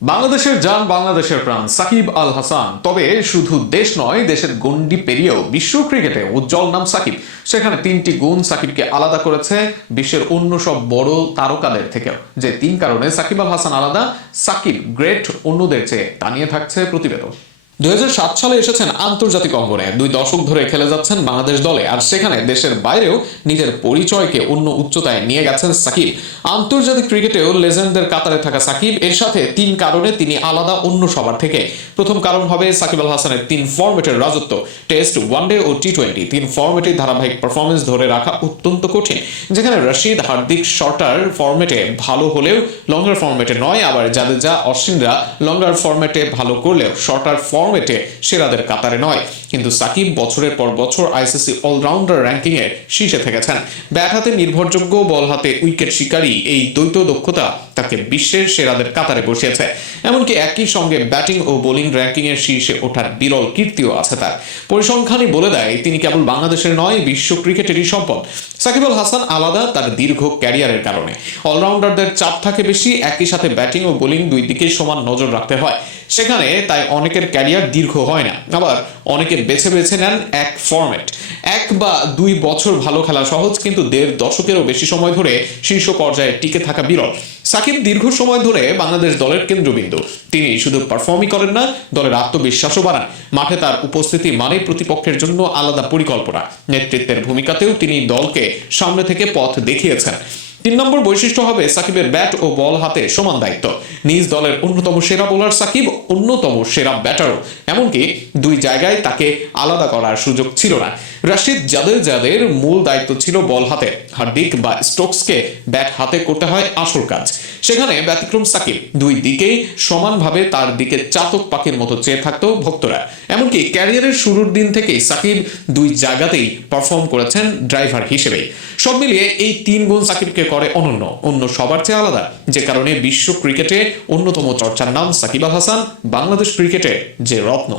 বাংলাদেশের জান, বাংলাদেশের প্রাণ সাকিব আল হাসান। তবে শুধু দেশ নয়, দেশের গণ্ডি পেরিয়েও বিশ্ব ক্রিকেটে উজ্জ্বল নাম সাকিব। সেখানে তিনটি গুণ সাকিবকে আলাদা করেছে বিশ্বের অন্য সব বড় তারকাদের থেকেও। যে তিন কারণে সাকিব আল হাসান আলাদা, সাকিব গ্রেট অন্যদের চেয়ে, তা নিয়ে থাকছে প্রতিবেদন। 2007 সালে এসেছেন আন্তর্জাতিক অঙ্গনে, 2 দশক ধরে খেলে যাচ্ছেন বাংলাদেশ দলে, আর সেখানে দেশের বাইরেও নিজের পরিচয়কে অন্য উচ্চতায় নিয়ে গেছেন সাকিব। আন্তর্জাতিক ক্রিকেটেও লেজেন্ডদের কাতারে থাকা সাকিব, এর সাথে 3 কারণে তিনি আলাদা অন্য সবার থেকে। প্রথম কারণ হবে সাকিব আল হাসানের 3 ফরম্যাটের রাজত্ব। টেস্ট, ওয়ানডে ও টি-20 3 ফরম্যাটে ধারাবাহিক পারফরমেন্স ধরে রাখা অত্যন্ত কঠিন। যেখানে রশিদ, হার্দিক শর্টার ফরম্যাটে ভালো হলেও লঙ্গার ফরম্যাটে নয়, আবার জাদেজা, অশ্বিনরা লঙ্গার ফরম্যাটে ভালো করলেও শর্টার ফরম্যাটে সেরাদের কাতারে নয়। কিন্তু সাকিব বছরের পর বছর আইসিসি অলরাউন্ডার র্যাঙ্কিং এর শীর্ষে থেকেছেন। ব্যাট হাতে নির্ভরযোগ্য, বল হাতে উইকেট শিকারী, এই দ্বৈত দক্ষতা তাকে বিশ্বের সেরাদের কাতারে বসিয়েছে। এমনকি একই সঙ্গে ব্যাটিং ও বোলিং র্যাঙ্কিং এর শীর্ষে ওঠার বিরল কীর্তিও আছে তার। পরিসংখ্যানই বলে দেয় তিনি কেবল বাংলাদেশের নয়, বিশ্ব ক্রিকেটেরই সম্পদ। সাকিব আল হাসান আলাদা তার দীর্ঘ ক্যারিয়ারের কারণে। অলরাউন্ডারদের চাপ থাকে বেশি, একই সাথে ব্যাটিং ও বোলিং দুই দিকেই সমান নজর রাখতে হয়। সেখানে তাই অনেকের ক্যারিয়ার দীর্ঘ হয় না, আবার অনেকে বেছে বেছে নেন এক ফরম্যাট। 1 বা 2 বছর ভালো খেলা সহজ, কিন্তু 1.5 দশকেরও বেশি সময় ধরে শীর্ষ পর্যায়ে টিকে থাকা বিরল। সাকিব দীর্ঘ সময় ধরে বাংলাদেশ দলের কেন্দ্রবিন্দু। তিনি শুধু পারফর্মই করেন না, দলের আত্মবিশ্বাসও বাড়ান। মাঠে তার উপস্থিতি মানেই প্রতিপক্ষের জন্য আলাদা পরিকল্পনা। নেতৃত্বের ভূমিকাতেও তিনি দলকে সামনে থেকে পথ দেখিয়েছেন। 3 নম্বর বৈশিষ্ট্য হবে সাকিবের ব্যাট ও বল হাতে সমান দায়িত্ব। নিজ দলের অন্যতম সেরা বোলার সাকিব, অন্যতম সেরা ব্যাটারও। এমনকি 2 জায়গায় তাকে আলাদা করার সুযোগ ছিল না। রশিদ, জাদেজাদের মূল দায়িত্ব ছিল বল হাতে, হার্দিক বা স্টোকসকে ব্যাট হাতে করতে হয় আসল কাজ। সেখানে ব্যতিক্রম সাকিব, 2 দিকেই সমানভাবে তার দিকে চাতক পাখির মতো চেয়ে থাকতো ভক্তরা। এমনকি ক্যারিয়ারের শুরুর দিন থেকেই সাকিব 2 জায়গাতেই পারফর্ম করেছেন ড্রাইভার হিসেবেই। সব মিলিয়ে এই 3 গুণ সাকিবকে করে অনন্য, অন্য সবার চেয়ে আলাদা। যে কারণে বিশ্ব ক্রিকেটে অন্যতম চর্চার নাম সাকিব আল হাসান, বাংলাদেশ ক্রিকেটে যে রত্ন।